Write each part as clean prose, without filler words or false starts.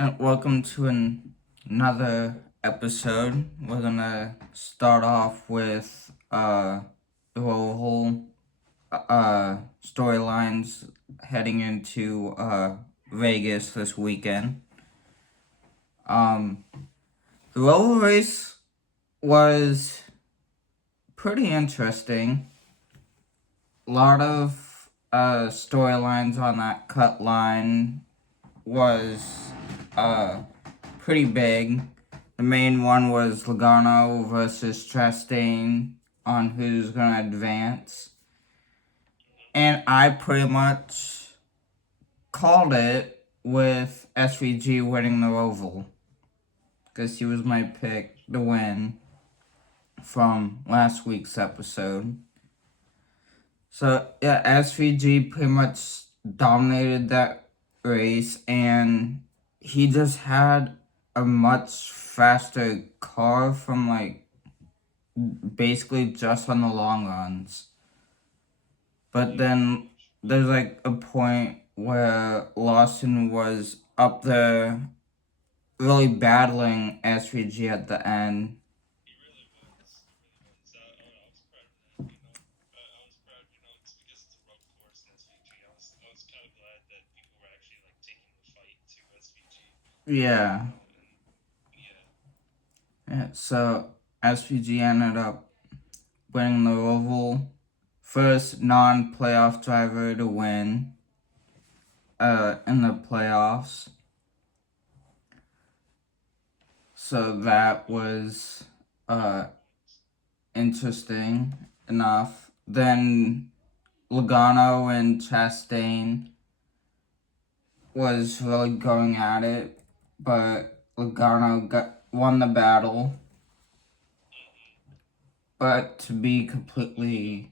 And welcome to another episode. We're gonna start off with the whole storylines heading into Vegas this weekend. The Roval race was pretty interesting. A lot of storylines on that cut line was pretty big. The main one was Logano versus Chastain on who's gonna advance. And I pretty much called it with SVG winning the ROVAL. Because he was my pick to win from last week's episode. So yeah, SVG pretty much dominated that race, and he just had a much faster car from basically just on the long runs. But then there's a point where Lawson was up there really battling SVG at the end. Yeah. So SVG ended up winning the ROVAL. First non-playoff driver to win in the playoffs. So that was interesting enough. Then Logano and Chastain was really going at it, but Logano won the battle. But to be completely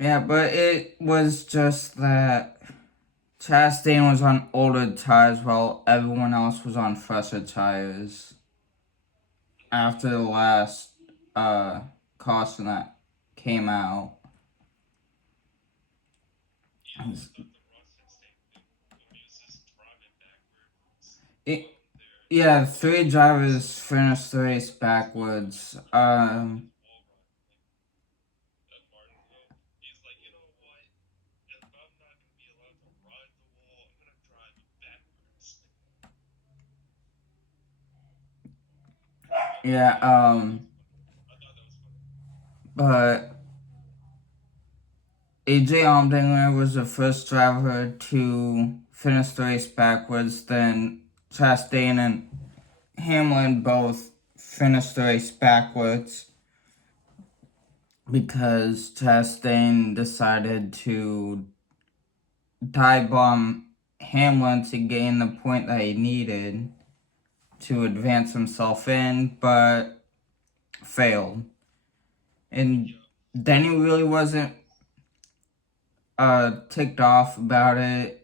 yeah, but it was just that Chastain was on older tires while everyone else was on fresher tires after the last caution that came out. Yeah, 3 drivers finished the race backwards. Yeah, but AJ Allmendinger was the first driver to finish the race backwards. Then Chastain and Hamlin both finished the race backwards because Chastain decided to dive bomb Hamlin to gain the point that he needed to advance himself in, but failed. And then he really wasn't ticked off about it.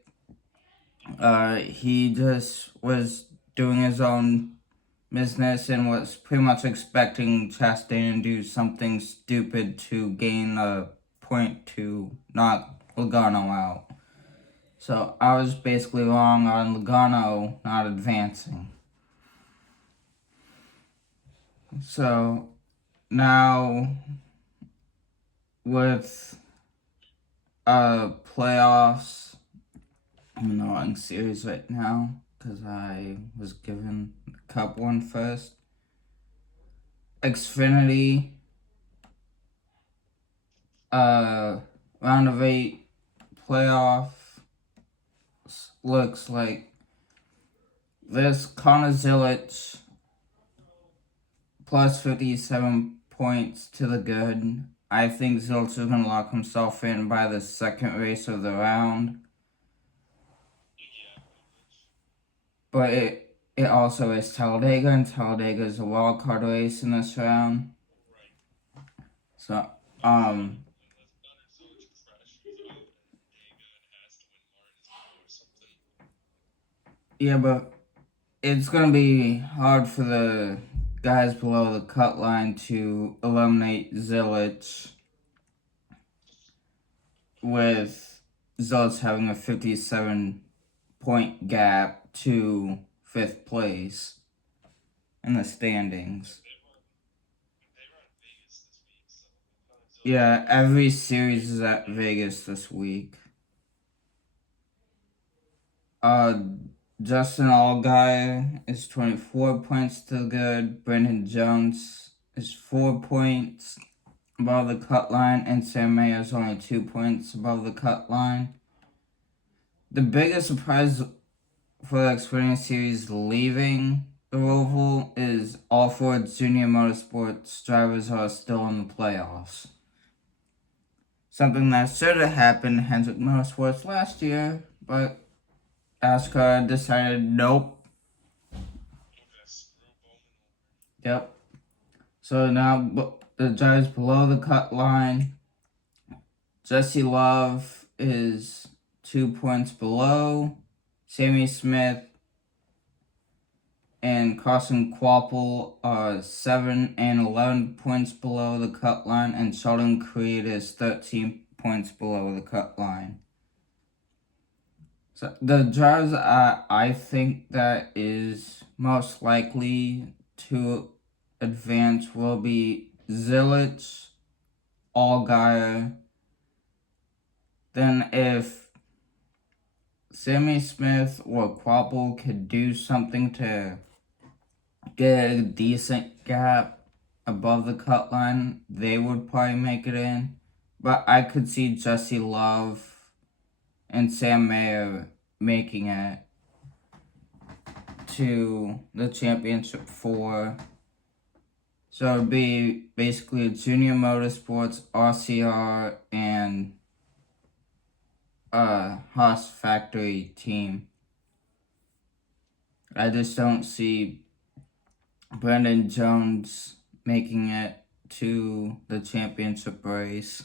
He just was doing his own business and was pretty much expecting Chastain to do something stupid to gain a point to knock Logano out. So I was basically wrong on Logano not advancing. So now with playoffs, I'm not in series right now because I was given the Cup one first. Xfinity, round of 8 playoff looks like this Connor Zilic plus 57 points to the good. I think Zilic is going to lock himself in by the second race of the round. But it also is Talladega, and Talladega is a wild card race in this round. So, yeah, but it's going to be hard for the guys below the cut line to eliminate Zilic with results having a 57-point gap to 5th place in the standings. Yeah, every series is at Vegas this week. Justin Allgaier is 24 points to good. Brandon Jones is 4 points above the cut line, and Sam Mayer is only 2 points above the cut line. The biggest surprise for the Xfinity Series leaving the ROVAL is all 4 Junior Motorsports drivers are still in the playoffs. Something that should have happened to Hendrick Motorsports last year, but NASCAR decided nope. Yep. So now the drivers below the cut line, Jesse Love is 2 points below. Sammy Smith and Carson Kvapil are 7 and 11 points below the cut line, and Sheldon Creed is 13 points below the cut line. So the drivers I think that is most likely to advance will be Zilich, Allgaier. Then if Sammy Smith or Kvapil could do something to get a decent gap above the cut line, they would probably make it in. But I could see Jesse Love and Sam Mayer making it to the championship 4. So it'd be basically a Junior Motorsports, RCR, and Haas Factory team. I just don't see Brandon Jones making it to the championship race.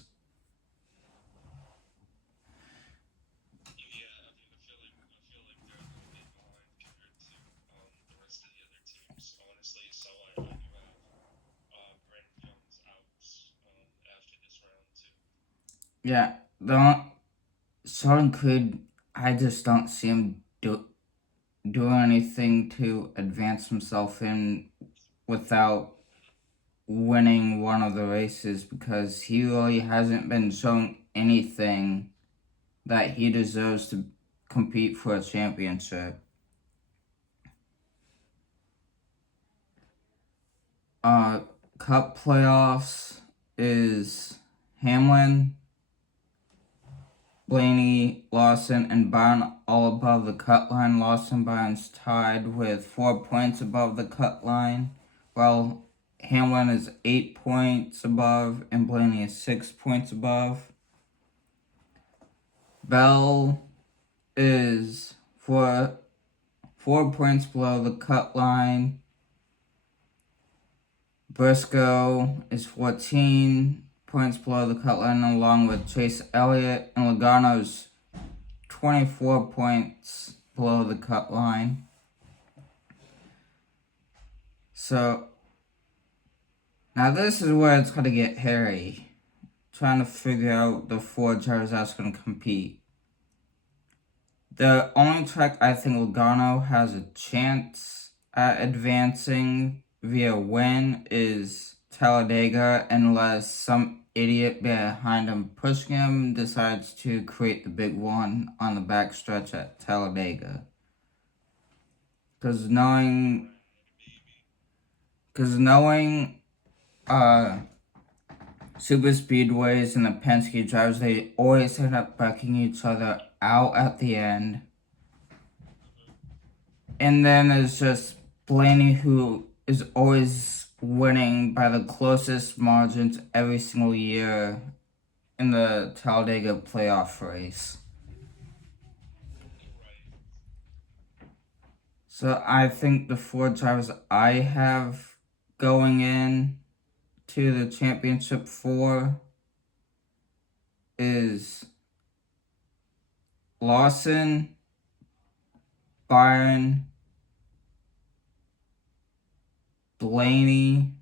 Yeah, Sheldon Creed, I just don't see him do anything to advance himself in without winning one of the races, because he really hasn't been showing anything that he deserves to compete for a championship. Cup playoffs is Hamlin, Blaney, Lawson, and Byron all above the cut line. Lawson Byron's tied with 4 points above the cut line, while Hamlin is 8 points above and Blaney is 6 points above. Bell is 4 points below the cut line. Briscoe is 14 points below the cut line, along with Chase Elliott, and Logano's 24 points below the cut line. So now this is where it's going to get hairy, trying to figure out the 4 drivers that's going to compete. The only track I think Logano has a chance at advancing via win is Talladega, unless some idiot behind him pushing him decides to create the big one on the backstretch at Talladega. Because knowing super speedways and the Penske drivers, they always end up backing each other out at the end. And then there's just Blaney, who is always winning by the closest margins every single year in the Talladega playoff race. So I think the 4 drivers I have going in to the championship 4 is Lawson, Byron, Blaney,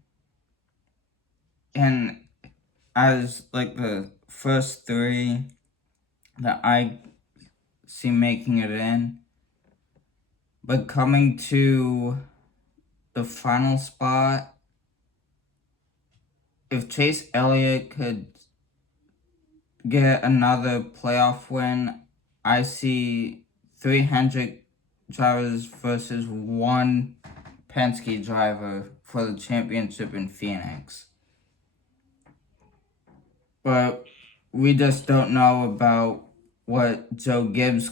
and as like the first 3, that I see making it in. But coming to the final spot, if Chase Elliott could get another playoff win, I see 300 drivers versus one Penske driver for the championship in Phoenix. But we just don't know about what Joe Gibbs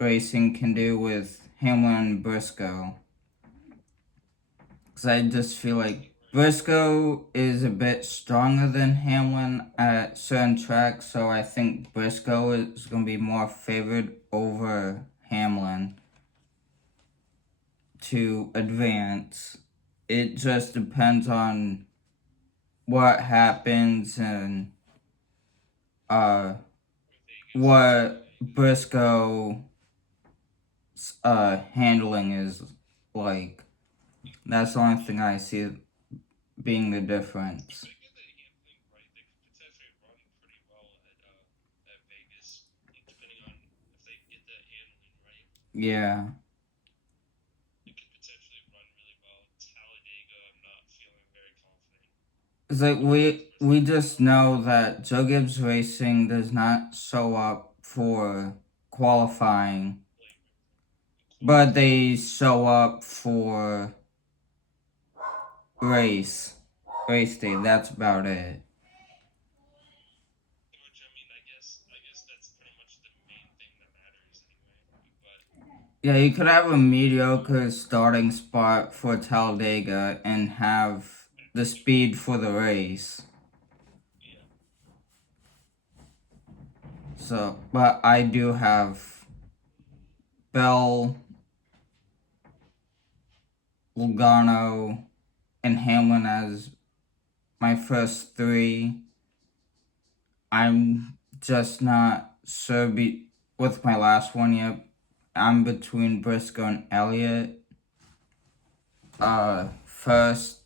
Racing can do with Hamlin and Briscoe. Because I just feel like Briscoe is a bit stronger than Hamlin at certain tracks, so I think Briscoe is going to be more favored over Hamlin to advance. It just depends on what happens and what Briscoe's handling is like. That's the only thing I see being the difference. Yeah. It's like we just know that Joe Gibbs Racing does not show up for qualifying, but they show up for race day. That's about it. Yeah, you could have a mediocre starting spot for Talladega and have the speed for the race. So, but I do have Bell, Logano, and Hamlin as my first three. I'm just not sure with my last one yet. I'm between Briscoe and Elliott. First.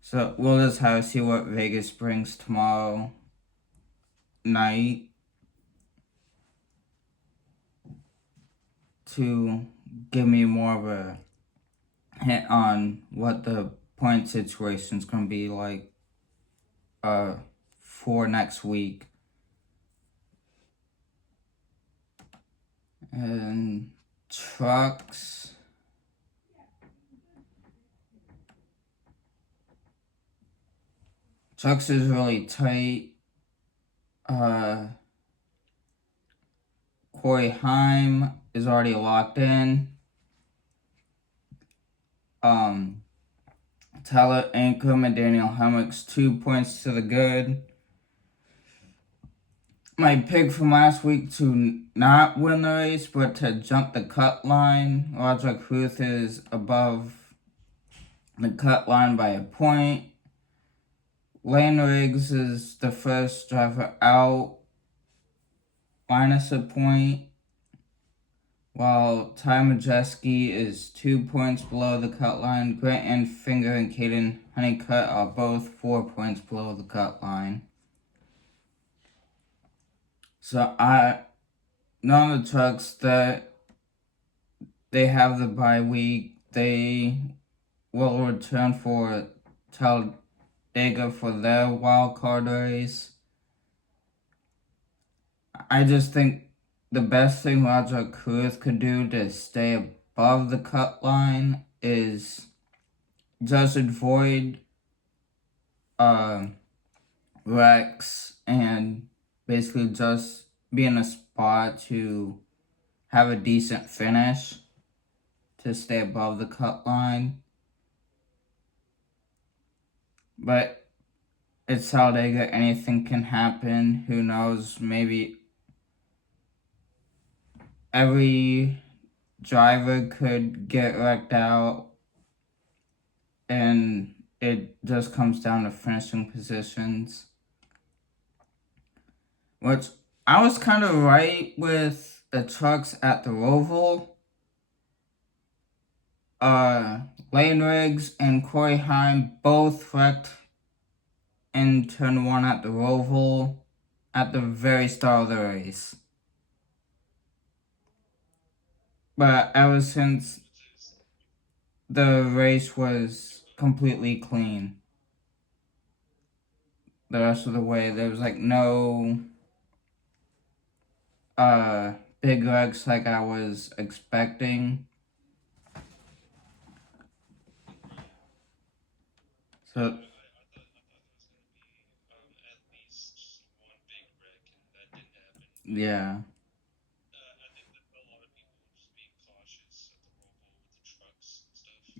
So we'll just have to see what Vegas brings tomorrow night to give me more of a hint on what the point situation is going to be like for next week. And trucks. Trucks is really tight. Corey Heim is already locked in. Tyler Ankrum and Daniel Hemrick's 2 points to the good. My pick from last week to not win the race, but to jump the cut line. Roger Cruz is above the cut line by a point. Lane Riggs is the first driver out, minus a point. While Ty Majeski is 2 points below the cut line. Grant Enfinger and Caden Honeycutt are both 4 points below the cut line. So none of the trucks that they have the bye week, they will return for Talladega for their wild card race. I just think the best thing Roger Cruz could do to stay above the cut line is just avoid wrecks and basically just be in a spot to have a decent finish to stay above the cut line. But it's Talladega, anything can happen. Who knows, maybe every driver could get wrecked out, and it just comes down to finishing positions. Which I was kind of right with the trucks at the ROVAL. Lane Riggs and Corey Heim both wrecked in turn one at the ROVAL. at the very start of the race. But ever since the race was completely clean, the rest of the way there was like no big wrecks like I was expecting. So yeah.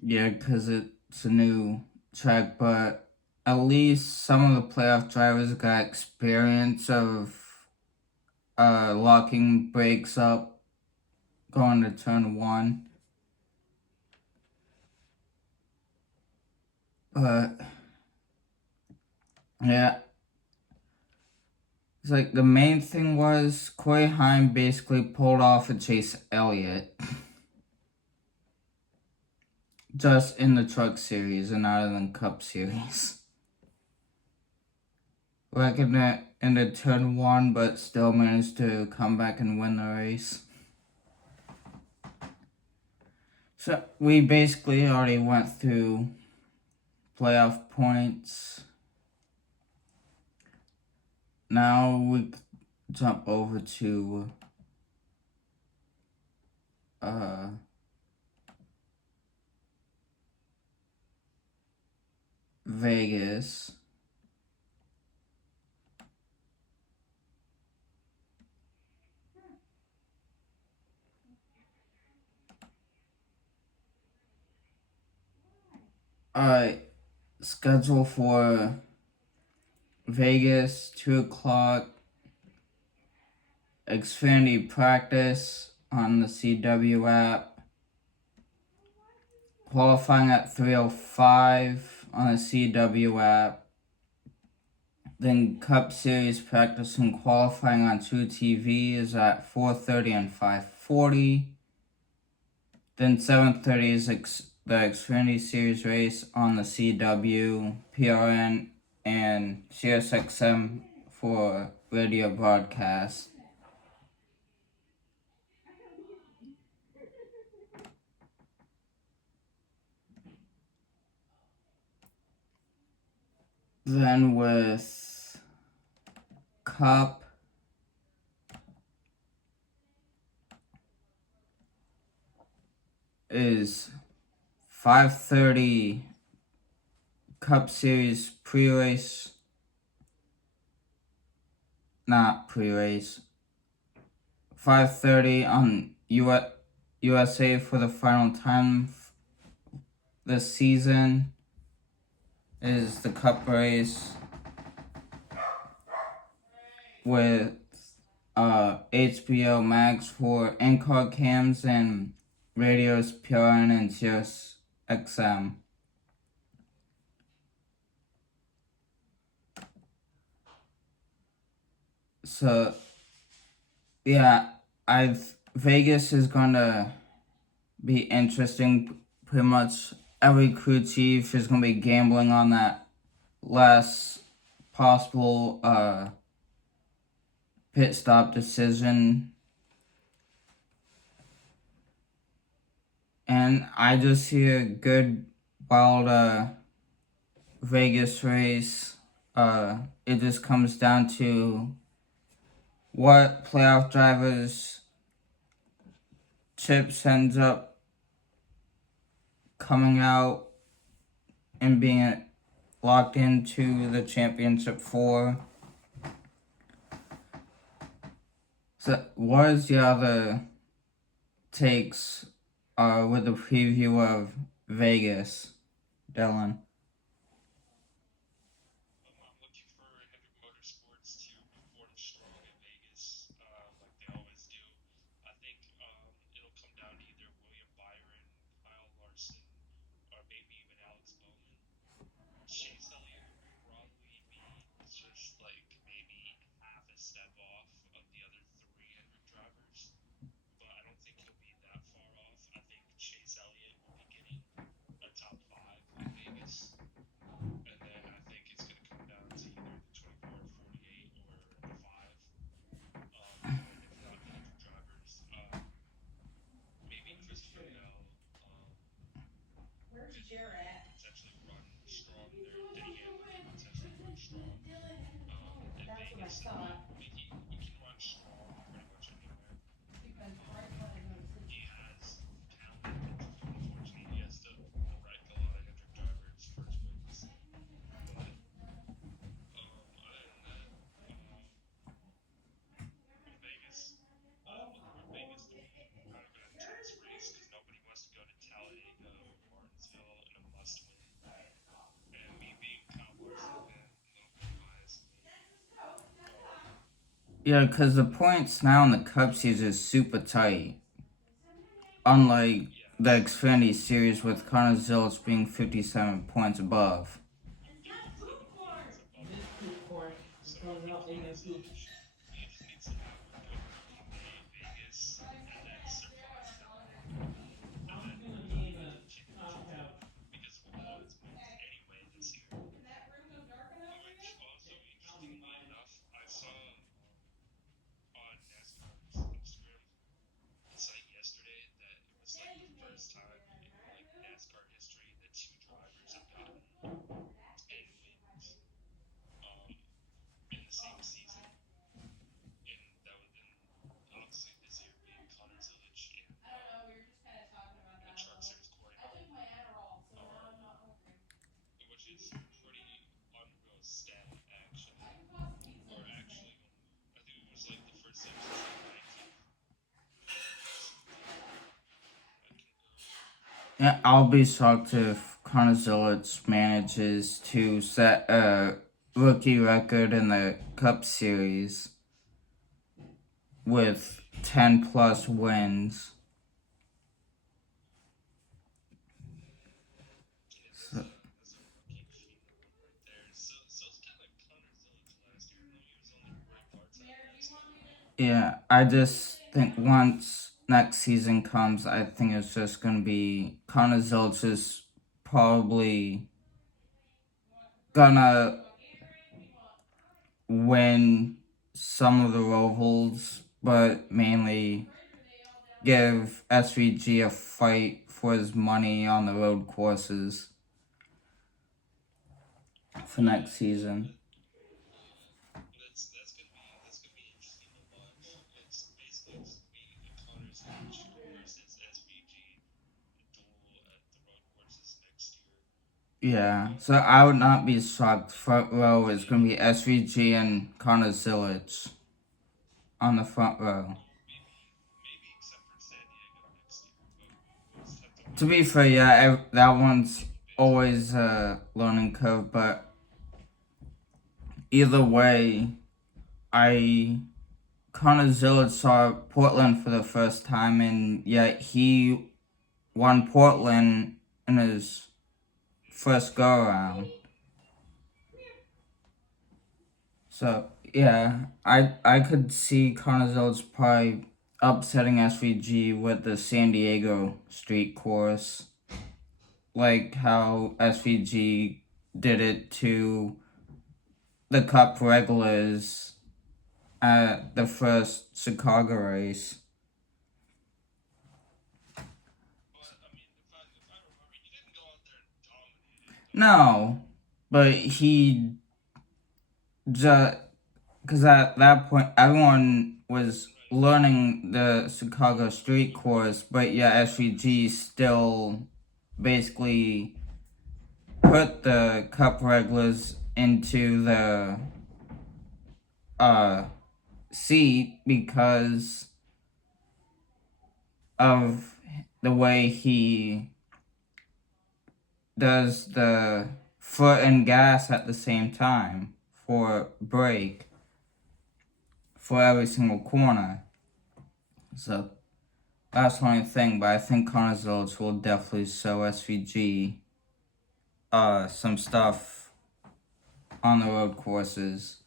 Yeah, because it's a new track, but at least some of the playoff drivers got experience of locking brakes up going to turn one. But yeah, it's like the main thing was Corey Heim basically pulled off a Chase Elliott just in the Truck Series and not in the Cup Series. Like in the turn one, but still managed to come back and win the race. So we basically already went through playoff points. Now we jump over to Vegas. Alright, schedule for Vegas, 2 o'clock. Xfinity practice on the CW app. Qualifying at 3:05 on the CW app. Then Cup Series practice and qualifying on True TV is at 4:30 and 5:40. Then 7:30 is the Xfinity Series race on the CW, PRN, and SiriusXM for radio broadcast. Then with Cup, is 5:30 Cup Series pre-race, not pre-race. 5:30 on USA for the final time this season is the Cup race with HBO Max for in-car cams and radios, PRN, and Sirius XM. So yeah, Vegas is gonna be interesting. Pretty much every crew chief is gonna be gambling on that last possible pit stop decision. And I just see a good wild Vegas race. It just comes down to what playoff drivers Chips ends up coming out and being locked into the championship for. So what is the other takes with the preview of Vegas, Dylan? Yeah, because the points now in the Cup Series is super tight. Unlike the Xfinity Series with Connor Zilch being 57 points above. Yeah, I'll be shocked if Connor Zilch manages to set a rookie record in the Cup Series with 10 plus wins. So, yeah, I just think once next season comes, I think it's just going to be Connor Zilch is probably gonna win some of the ROVALs, but mainly give SVG a fight for his money on the road courses for next season. Yeah, so I would not be shocked. Front row is going to be SVG and Connor Zilch on the front row. To be fair, yeah, that one's always a learning curve, but either way, Connor Zilch saw Portland for the first time, and yet he won Portland in his first go around. So yeah, I could see Connor Zilch probably upsetting SVG with the San Diego street course, like how SVG did it to the Cup regulars at the first Chicago race. No, but he just because at that point everyone was learning the Chicago street course, but yeah, SVG still basically put the Cup regulars into the uh seat because of the way he does the foot and gas at the same time for brake for every single corner. So that's the only thing, but I think Connor Zilch will definitely show SVG some stuff on the road courses.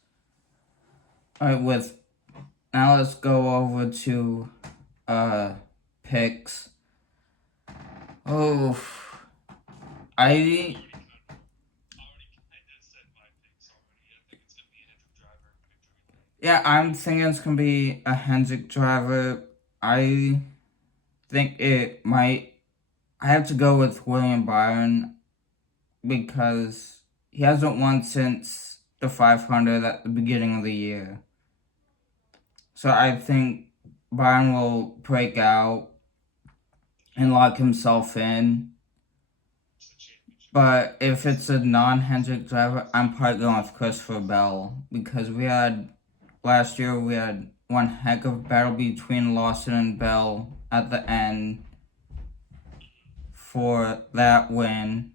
Alright, now let's go over to picks. Oh, I yeah, I'm thinking it's gonna be a Hendrick driver. I think it might. I have to go with William Byron because he hasn't won since the 500 at the beginning of the year. So I think Byron will break out and lock himself in. But if it's a non-Hendrick driver, I'm probably going with Christopher Bell, because last year we had one heck of a battle between Lawson and Bell at the end for that win.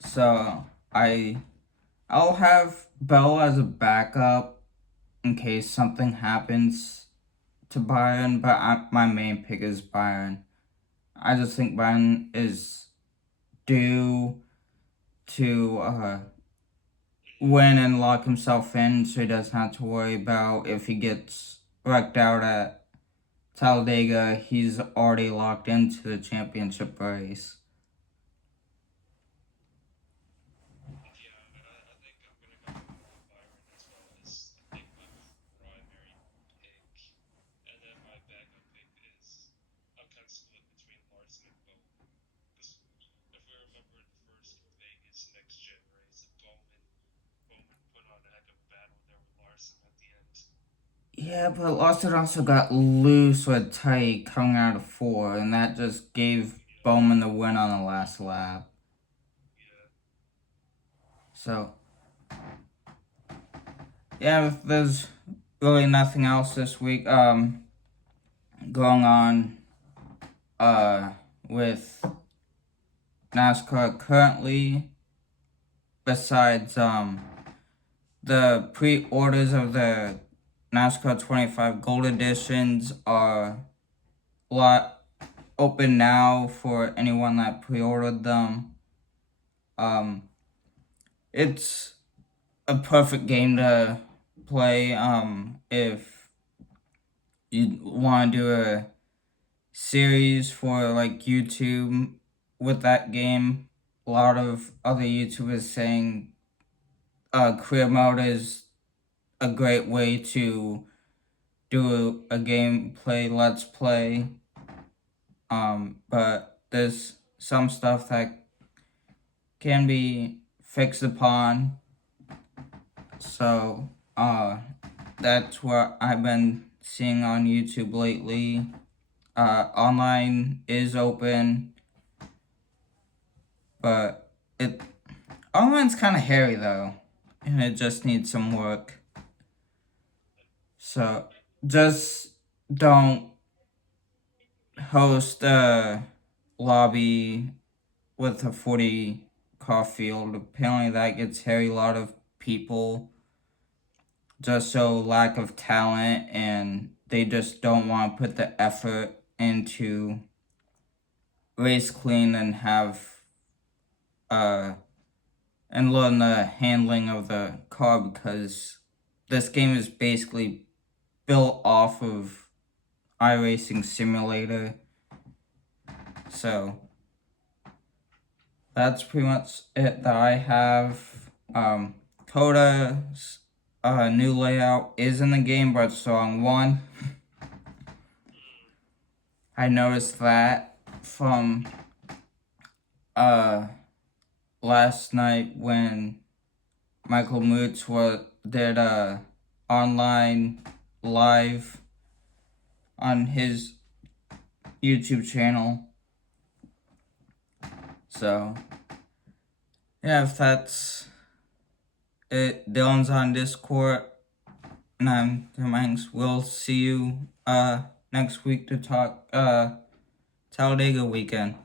So I'll have Bell as a backup in case something happens to Byron, but my main pick is Byron. I just think Byron is due to win and lock himself in, so he doesn't have to worry about if he gets wrecked out at Talladega. He's already locked into the championship race. Yeah, but Lawson also got loose with tight coming out of 4, and that just gave Bowman the win on the last lap. So, yeah, there's really nothing else this week going on with NASCAR currently, besides the pre-orders of the NASCAR 25 Gold Editions are open now for anyone that pre-ordered them. It's a perfect game to play if you want to do a series for like YouTube with that game. A lot of other YouTubers saying career mode is a great way to do a gameplay let's play. But there's some stuff that can be fixed upon. So that's what I've been seeing on YouTube lately. Online is open, but online's kind of hairy though, and it just needs some work. So just don't host a lobby with a 40 car field. Apparently that gets hairy. A lot of people just show lack of talent, and they just don't want to put the effort into race clean and have and learn the handling of the car, because this game is basically built off of iRacing Simulator. So that's pretty much it that I have. Coda's new layout is in the game, but it's on 1. I noticed that from last night when Michael Moots did online live on his YouTube channel. So yeah, if that's it, Dylan's on Discord, and I'm Tim Hanks. We'll see you next week to talk Talladega weekend.